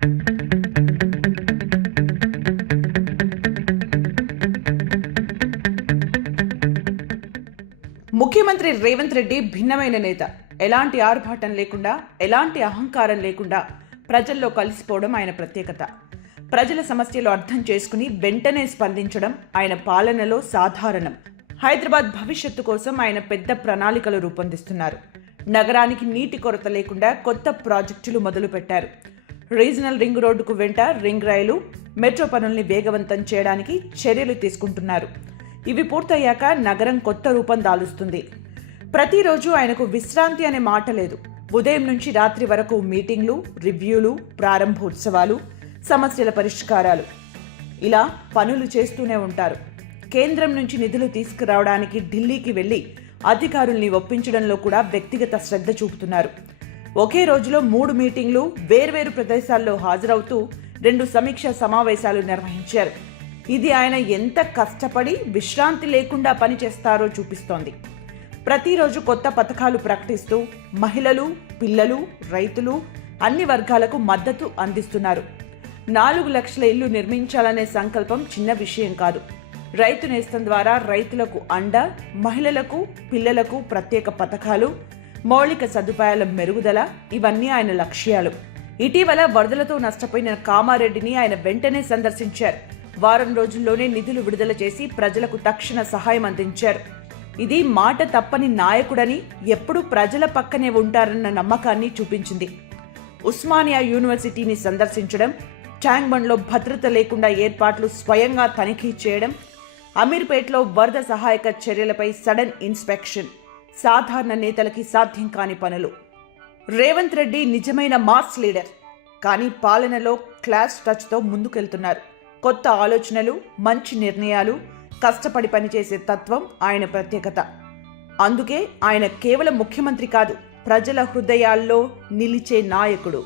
ముఖ్యమంత్రి రేవంత్ రెడ్డి భిన్నమైన నేత. ఎలాంటి ఆర్భాటం లేకుండా ఎలాంటి అహంకారం లేకుండా ప్రజల్లో కలిసిపోవడం ఆయన ప్రత్యేకత. ప్రజల సమస్యలు అర్థం చేసుకుని వెంటనే స్పందించడం ఆయన పాలనలో సాధారణం. హైదరాబాద్ భవిష్యత్తు కోసం ఆయన పెద్ద ప్రణాళికలు రూపొందిస్తున్నారు. నగరానికి నీటి కొరత లేకుండా కొత్త ప్రాజెక్టులు మొదలుపెట్టారు. రీజనల్ రింగ్ రోడ్డుకు వెంట రింగ్ రైలు మెట్రో పనుల్ని వేగవంతం చేయడానికి చర్యలు తీసుకుంటున్నారు. ఇవి పూర్తయ్యాక నగరం కొత్త రూపం దాలుస్తుంది. ప్రతిరోజు ఆయనకు విశ్రాంతి అనే మాట లేదు. ఉదయం నుంచి రాత్రి వరకు మీటింగ్లు రివ్యూలు ప్రారంభోత్సవాలు సమస్యల పరిష్కారాలు. ఇలా పనులు చేస్తూనే ఉంటారు. కేంద్రం నుంచి నిధులు తీసుకురావడానికి ఢిల్లీకి వెళ్ళి అధికారుల్ని ఒప్పించడంలో కూడా వ్యక్తిగత శ్రద్ధ చూపుతున్నారు. ఒకే రోజులో మూడు మీటింగ్లు వేర్వేరు ప్రదేశాల్లో హాజరవుతూ రెండు సమీక్ష సమావేశాలు నిర్వహించారు. ఇది ఆయన ఎంత కష్టపడి విశ్రాంతి లేకుండా పనిచేస్తారో చూపిస్తోంది. ప్రతిరోజు కొత్త పథకాలు ప్రకటిస్తూ మహిళలు పిల్లలు రైతులు అన్ని వర్గాలకు మద్దతు అందిస్తున్నారు. నాలుగు లక్షల ఇల్లు నిర్మించాలనే సంకల్పం చిన్న విషయం కాదు. రైతు నేస్తం ద్వారా రైతులకు అండ మహిళలకు పిల్లలకు ప్రత్యేక పథకాలు మౌలిక సదుపాయాల మెరుగుదల ఇవన్నీ ఆయన లక్ష్యాలు. ఇటీవల వరదలతో నష్టపోయిన కామారెడ్డిని ఆయన వెంటనే సందర్శించారు. వారం రోజుల్లోనే నిధులు విడుదల చేసి ప్రజలకు తక్షణ సహాయం అందించారు. ఇది మాట తప్పని నాయకుడని ఎప్పుడూ ప్రజల పక్కనే ఉంటారన్న నమ్మకాన్ని చూపించింది. ఉస్మానియా యూనివర్సిటీని సందర్శించడం ట్యాంగ్బండ్లో భద్రత లేకుండా ఏర్పాట్లు స్వయంగా తనిఖీ చేయడం అమీర్పేట్లో వరద సహాయక చర్యలపై సడన్ ఇన్స్పెక్షన్. సాధారణ నేతలకి సాధ్యం కాని పనులు. రేవంత్ రెడ్డి నిజమైన మాస్ లీడర్ కానీ పాలనలో క్లాస్ టచ్తో ముందుకెళ్తున్నారు. కొత్త ఆలోచనలు మంచి నిర్ణయాలు కష్టపడి పనిచేసే తత్వం ఆయన ప్రత్యేకత. అందుకే ఆయన కేవలం ముఖ్యమంత్రి కాదు ప్రజల హృదయాల్లో నిలిచే నాయకుడు.